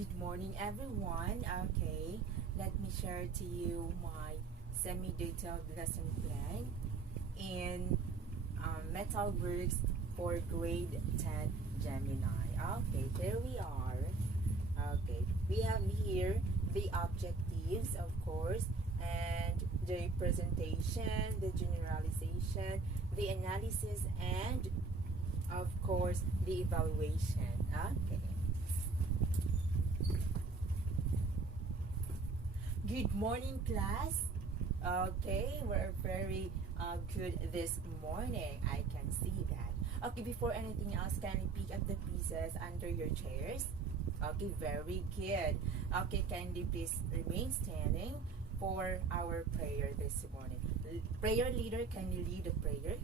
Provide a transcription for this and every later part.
Good morning, everyone. Okay, let me share to you my semi-detailed lesson plan in Metalworks for grade 10 Gemini. Okay, here we are. Okay, we have here the objectives, of course, and the presentation, the generalization, the analysis, and of course, the evaluation. Okay. Good morning, class. Okay, we're very good this morning. I can see that. Okay, before anything else, can you pick up the pieces under your chairs? Okay, very good. Okay, can you please remain standing for our prayer this morning? Prayer leader, can you lead the prayer?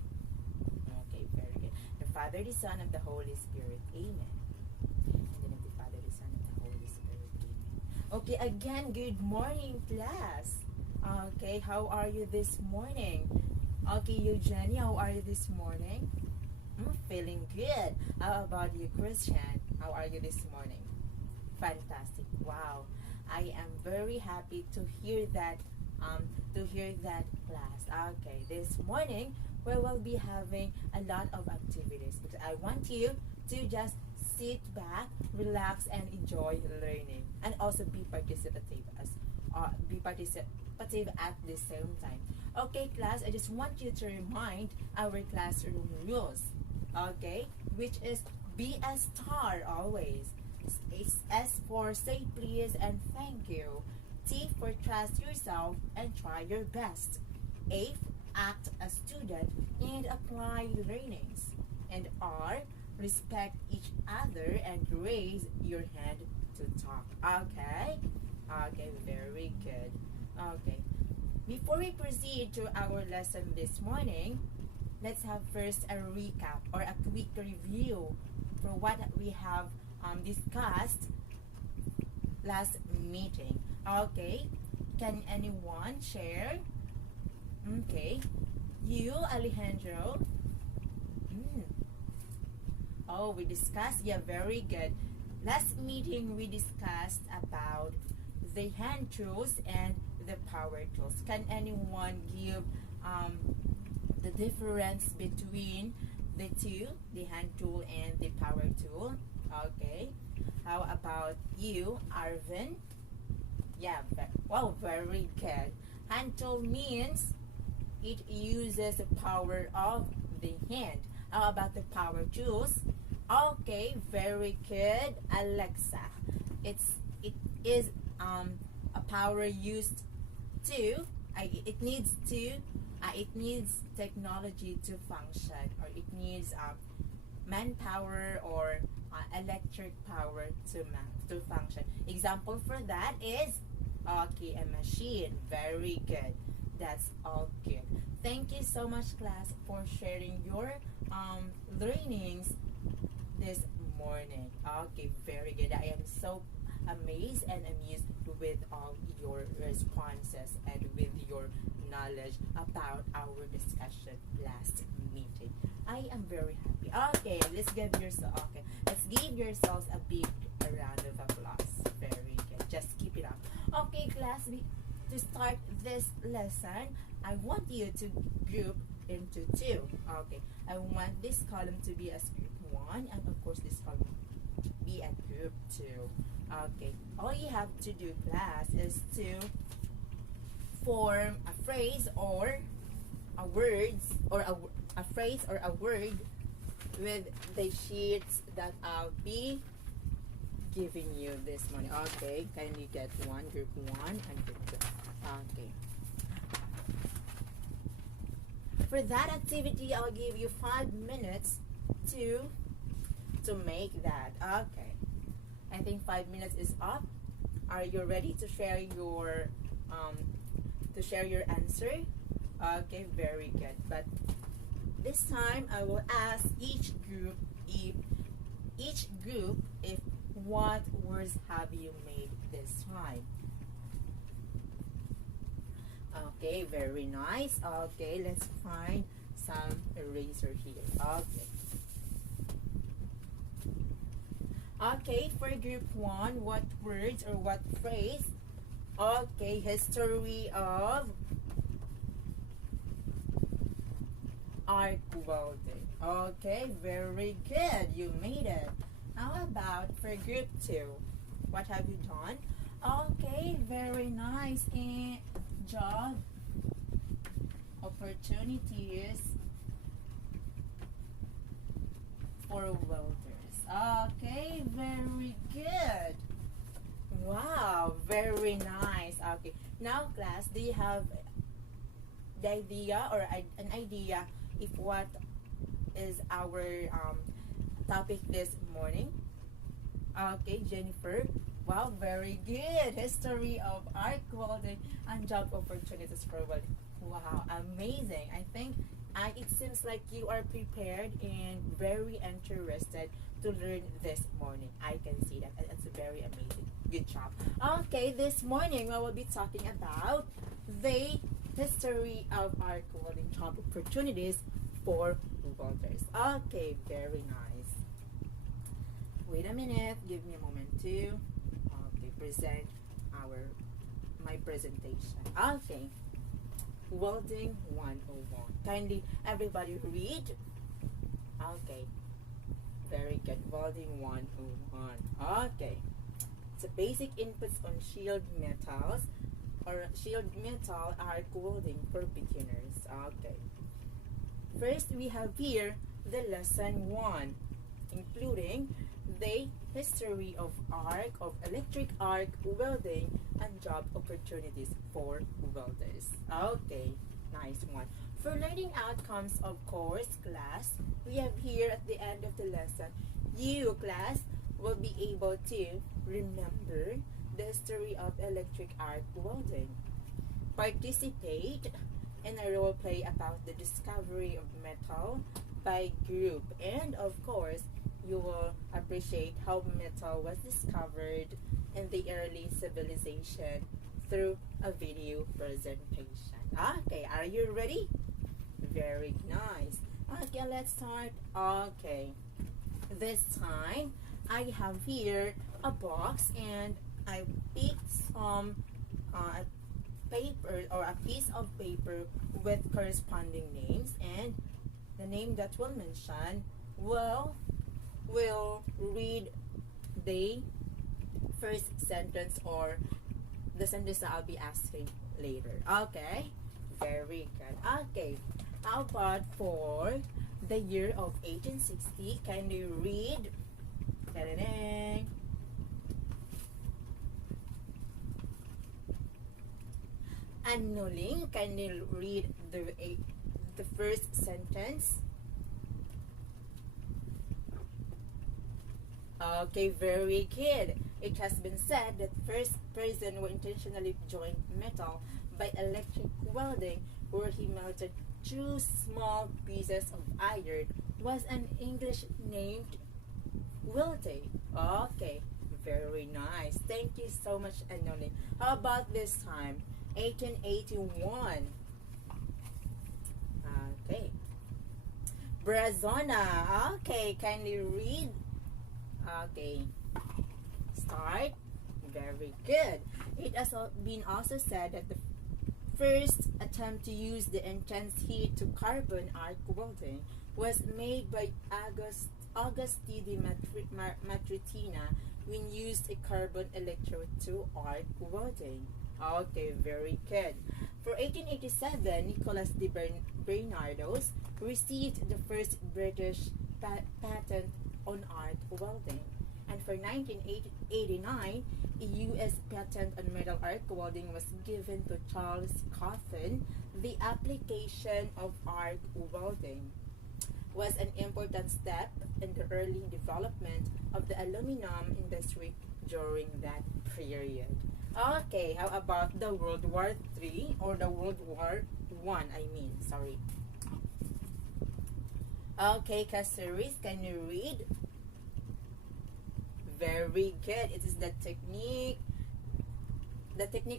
Okay, very good. The Father, the Son, and the Holy Spirit. Amen. In the name of the Father, the Son, and the Holy Spirit. Amen. Okay, again, good morning, class. Okay, how are you this morning? Okay, Eugenia, how are you this morning? Feeling good. How about you, Christian? How are you this morning? Fantastic. Wow. I am very happy to hear that class. Okay, this morning we will be having a lot of activities, but I want you to just sit back, relax, and enjoy learning, and also be participative at the same time. Okay, class, I just want you to remind our classroom rules. Okay, which is be a star always. It's S for say please and thank you. T for trust yourself and try your best. A for act a student and apply learnings. And R, respect each other and raise your hand to talk. Okay? Okay, very good. Okay. Before we proceed to our lesson this morning, let's have first a recap or a quick review for what we have discussed last meeting. Okay, can anyone share? Okay, you, Alejandro. Oh, we discussed, yeah, very good. Last meeting we discussed about the hand tools and the power tools. Can anyone give the difference between the two, the hand tool and the power tool? Okay. How about you, Arvin? Yeah, well, very good. Hand tool means it uses the power of the hand. How about the power tools? Okay, very good, Alexa. It is a power used to it needs technology to function, or it needs manpower or electric power to function. Example for that is okay, a machine. Very good. That's all good. Thank you so much, class, for sharing your learnings this morning. Okay, very good. I am so amazed and amused with all your responses and with your knowledge about our discussion last meeting. I am very happy. Okay, let's give yourselves a big round of applause. Very good. Just keep it up. Okay, class, to start this lesson, I want you to group into two. Okay, I want this column to be as group 1, and of course this column to be a group 2. Okay, all you have to do, class, is to form a phrase or a words or a phrase or a word with the sheets that I'll be giving you this morning. Okay, can you get one, group 1 and group 2? Okay. For that activity, I'll give you 5 minutes to make that. Okay. I think 5 minutes is up. Are you ready to share your answer? Okay, very good. But this time I will ask each group if what words have you made this time? Okay, very nice. Okay, let's find some eraser here. Okay. Okay, for group 1, what words or what phrase? Okay, history of arc welding. Okay, very good. You made it. How about for group 2? What have you done? Okay, very nice. And job opportunities for welders. Okay, very good. Wow, very nice. Okay, now class, do you have the idea or an idea if what is our topic this morning? Okay, Jennifer. Wow, very good. History of arc welding and job opportunities for welding. Wow, amazing. I think it seems like you are prepared and very interested to learn this morning. I can see that. It's very amazing. Good job. Okay, this morning we will be talking about the history of arc welding job opportunities for welders. Okay, very nice. Wait a minute. Give me a moment to present my presentation. Okay. Welding 101. Kindly everybody read. Okay. Very good. Welding 101. Okay. So basic inputs on shield metals or shield metal arc welding for beginners. Okay. First we have here the lesson 1, including the history of electric arc welding and job opportunities for welders. Okay, nice one. For learning outcomes, of course, class, we have here at the end of the lesson, you, class, will be able to remember the history of electric arc welding. Participate in a role play about the discovery of metal by group, and of course, you will appreciate how metal was discovered in the early civilization through a video presentation. Okay, are you ready? Very nice. Okay, let's start. Okay, this time I have here a box and I picked some paper or a piece of paper with corresponding names, and the name that we'll mention will read the first sentence or the sentence that I'll be asking later. Okay, very good. Okay, how about for the year of 1860? Can you read? Ta-da-dang. Annulling. Can you read the first sentence? Okay, very good. It has been said that first person who intentionally joined metal by electric welding, where he melted two small pieces of iron, was an English named Wilde. Okay, very nice. Thank you so much, Anoli. How about this time? 1881. Okay. Brazona. Okay, kindly read. Okay. Start. Very good. It has been also said that the first attempt to use the intense heat to carbon arc welding was made by Auguste de Matritina when used a carbon electrode to arc welding. Okay, very good. For 1887, Nicolas de Bernardos received the first British patent on arc welding. And for 1989, a U.S. patent on metal arc welding was given to Charles Coffin. The application of arc welding was an important step in the early development of the aluminum industry during that period. Okay, how about the World War III or the World War I? Okay, Caceres, can you read? Very good. It is the technique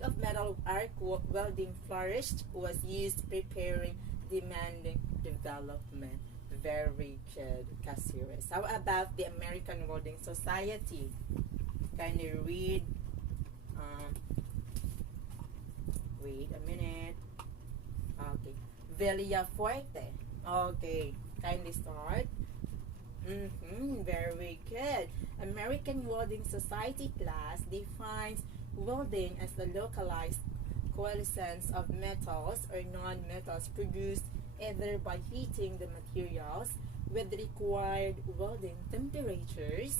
of metal arc welding flourished, was used preparing demanding development. Very good, Casiris. How about the American Welding Society? Can you read? Um, wait a minute. Okay. Villafuerte. Okay. Kindly start. Very good. American Welding Society class defines welding as the localized coalescence of metals or non-metals produced either by heating the materials with required welding temperatures,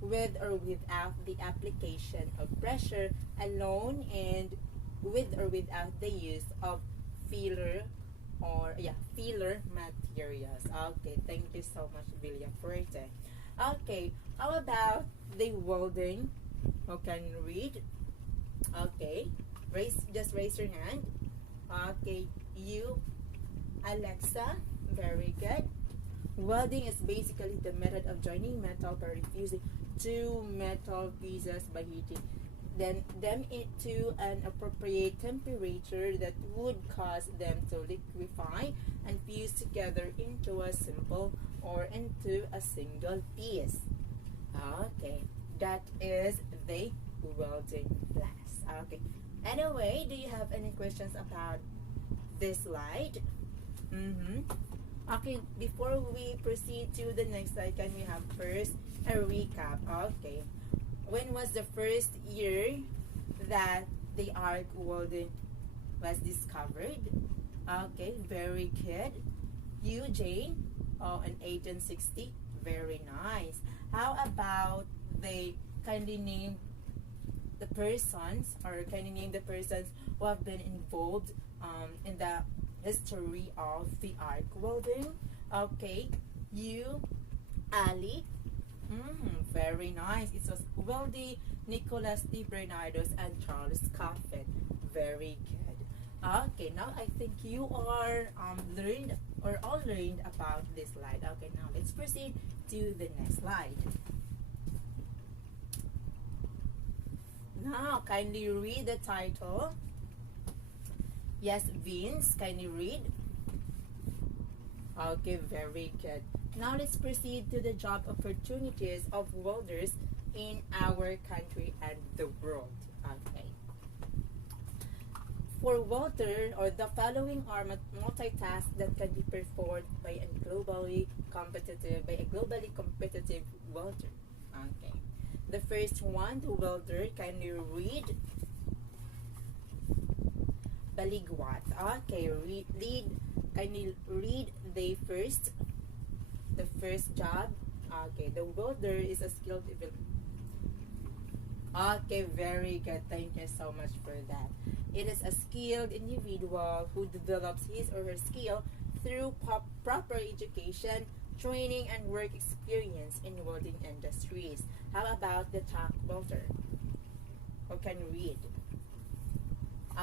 with or without the application of pressure alone, and with or without the use of filler filler materials. Okay, thank you so much, Villa Fuerte. Okay, how about the welding? Who can read? Okay, raise your hand. Okay, you, Alexa. Very good. Welding is basically the method of joining metal by refusing two metal pieces by heating them into an appropriate temperature that would cause them to liquefy and fuse together into a simple or into a single piece. Okay, that is the welding class. Okay. Anyway, do you have any questions about this slide? Okay, before we proceed to the next slide, can we have first a recap? Okay. When was the first year that the arc welding was discovered? Okay, very good. You, Jane? Oh, in 1860. Very nice. How about the kindly name the persons, or kindly name the persons who have been involved in the history of the arc welding? Okay, you, Ali. Very nice. It was Weldy, Nicholas D. Bernardos, and Charles Coffin. Very good. Okay, now I think you are learned or all learned about this slide. Okay, now let's proceed to the next slide. Now, kindly read the title. Yes, Vince, kindly read. Okay, very good. Now let's proceed to the job opportunities of welders in our country and the world. Okay. For welder, or the following are multitasks that can be performed by a globally competitive welder. Okay. The first one, the welder, can you read? Baligwat. Okay, can you read the first job? Okay, the welder is a skilled Okay, very good. Thank you so much for that. It is a skilled individual who develops his or her skill through proper education, training, and work experience in welding industries. How about the tack welder? Who can read?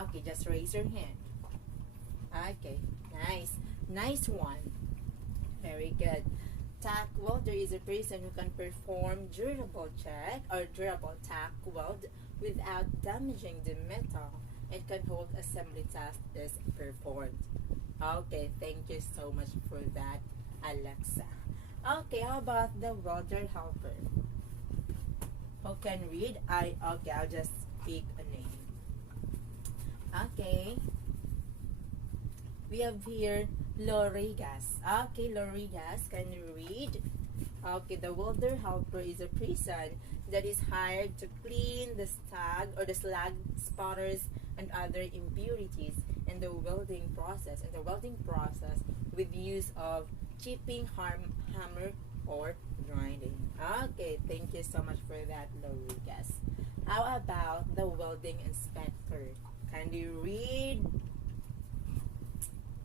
Okay, just raise your hand. Okay, nice one. Very good. Tack welder is a person who can perform durable check or durable tack weld without damaging the metal and can hold assembly task is performed. Okay, thank you so much for that, Alexa. Okay, how about the welder helper? Who can read? I'll just pick a name. Okay. We have here Lorigas. Okay, Lorigas, can you read? Okay, the welder helper is a person that is hired to clean the slag spotters and other impurities in the welding process. With use of chipping, hammer, or grinding. Okay, thank you so much for that, Lorigas. How about the welding inspector? Can you read?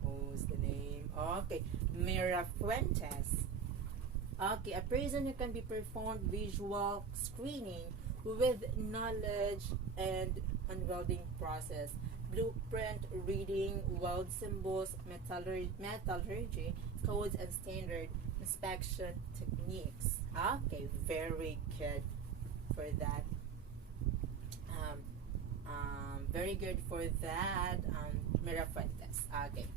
What's the name? Okay, Mira Fuentes. Okay, a person who can be performed visual screening with knowledge and welding process, blueprint reading, weld symbols, metallurgy, codes, and standard inspection techniques. Okay, very good for that. Very good for that, Mira Fuentes. Okay.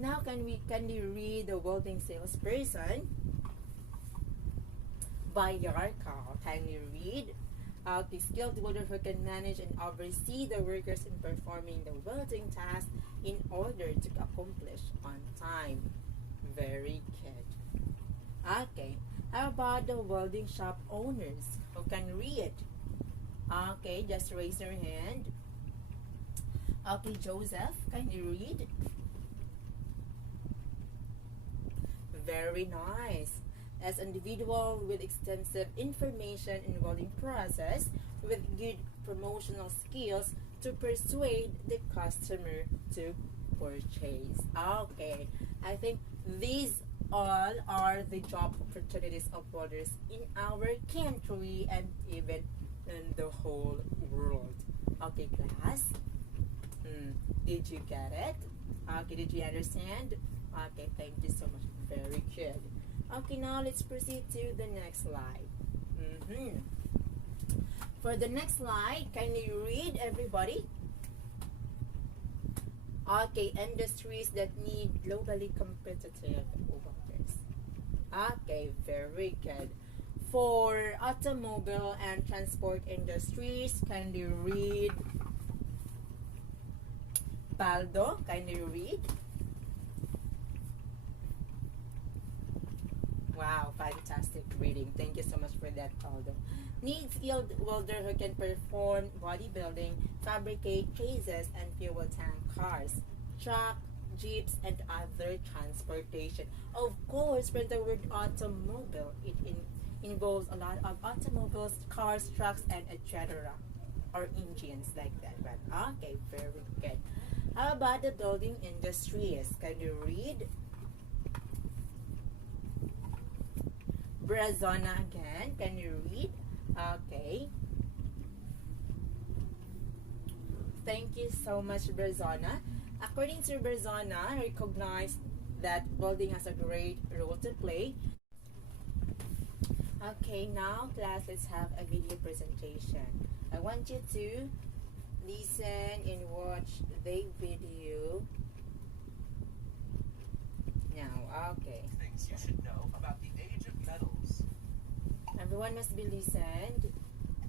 Now, can you read the welding salesperson by Yarkal? Can you read? The skilled welder who can manage and oversee the workers in performing the welding task in order to accomplish on time. Very good. Okay. How about the welding shop owners who can read? Okay, just raise your hand. Okay, Joseph, can you read? Very nice. As an individual with extensive information in welding process with good promotional skills to persuade the customer to purchase. Okay, I think these all are the job opportunities of welders in our country and even in the whole world. Okay, class. Did you get it? Okay, did you understand? Okay, thank you so much. Very good. Okay, now let's proceed to the next slide. For the next slide, can you read, everybody? Okay, industries that need globally competitive workers. Okay, very good. For automobile and transport industries, can you read? Baldo, can you read? Wow, fantastic reading. Thank you so much for that, Baldo. Need skilled welder who can perform bodybuilding, fabricate chases and fuel tank cars, truck, jeeps, and other transportation. Of course, for the word automobile, it involves a lot of automobiles, cars, trucks, and etc. Or engines like that. Right? Okay, very good. How about the building industries? Can you read? Brazona again. Can you read? Okay. Thank you so much, Brazona. According to Brazona, recognize that welding has a great role to play. Okay, now class, let's have a video presentation. I want you to listen and watch the video now. Okay. Things you should know about the age of metals. Everyone must be listened,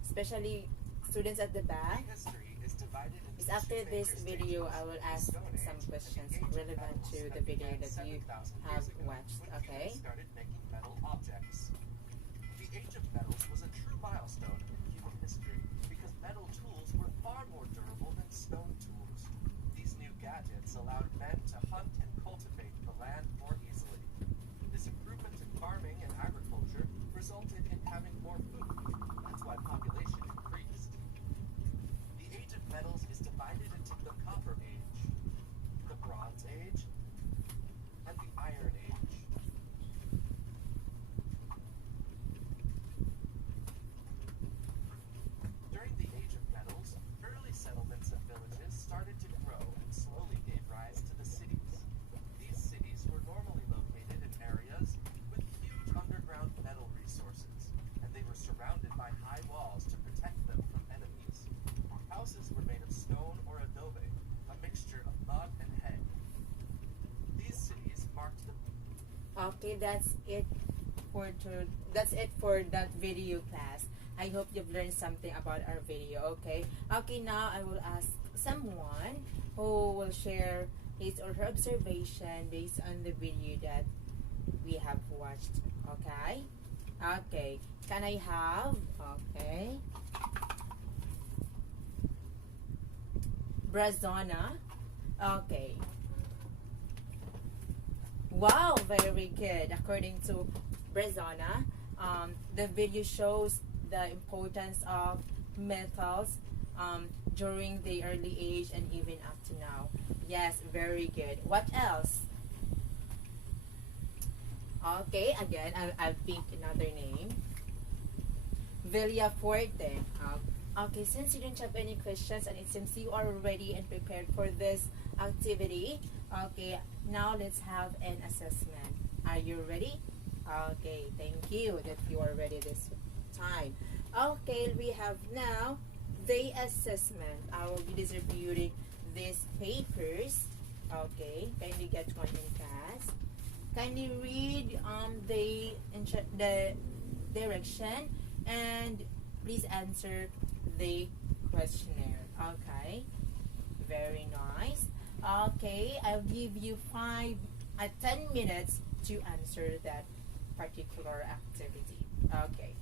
especially students at the back. History is divided into Because after this video, I will ask some questions relevant to the video that you have watched. Okay? Started making metal objects. The age of metals was a true milestone in human history because metal tools were far more durable than stone tools. These new gadgets allowed men to hunt and cultivate the land more easily. This improvement in farming and agriculture resulted in having more food. That's why population increased. The age of metals is divided into the Copper Age, the Bronze Age, and the Iron Age. During the Age of Metals, early settlements and villages started to grow and slowly gave rise to the cities. These cities were normally located in areas with huge underground metal resources, and they were surrounded by high walls to protect them from enemies. Houses were made of stone or adobe, a mixture of mud and hay. These cities marked the... Okay, that's it for that video, class. I hope you've learned something about our video. Okay, now I will ask someone who will share his or her observation based on the video that we have watched. Okay, can I have Brazona? Okay. Wow, very good. According to Brazona, the video shows the importance of metals during the early age and even up to now. Yes, very good. What else? Okay, again, I'll pick another name. Villaforte. Okay, since you don't have any questions and it seems you are ready and prepared for this activity, okay, now let's have an assessment. Are you ready? Okay, thank you that you are ready this time. Okay, we have now the assessment. I will be distributing these papers Okay, kindly get one in class. Kindly read the direction and please answer the questionnaire. Okay, very nice. Okay, I'll give you 10 minutes to answer that particular activity. Okay.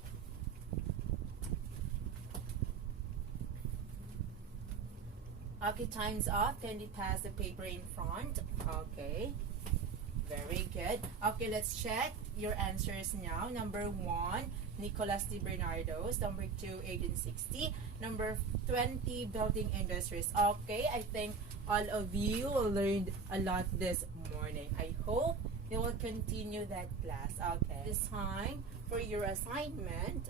Okay, time's up. Can you pass the paper in front? Okay. Very good. Okay, let's check your answers now. Number 1, Nicolas Di Bernardo's. Number 2, 1860. Number 20, Building Industries. Okay, I think all of you learned a lot this morning. I hope you will continue that class. Okay. This time for your assignment.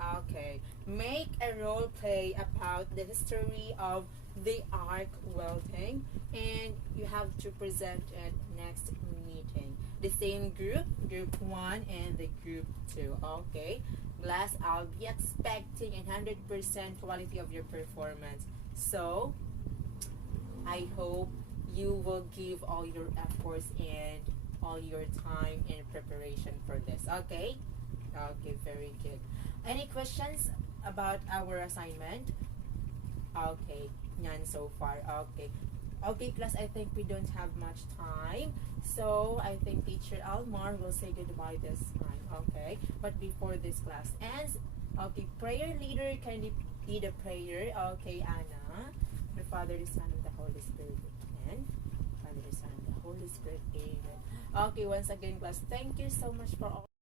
Okay. Make a role play about the history of the arc welding, and you have to present it next meeting. The same group 1 and the group 2. Okay. Class, I'll be expecting 100% quality of your performance. So, I hope you will give all your efforts and all your time in preparation for this. Okay? Okay, very good. Any questions about our assignment? Okay, none so far. Okay. Okay, class, I think we don't have much time. So, I think Teacher Almar will say goodbye this time. Okay? But before this class ends, okay, prayer leader, kindly lead a prayer. Okay, Anna. The Father, the Son, and the Holy Spirit. Amen. Father, the Son, and the Holy Spirit. Amen. Okay, once again, class, thank you so much for all.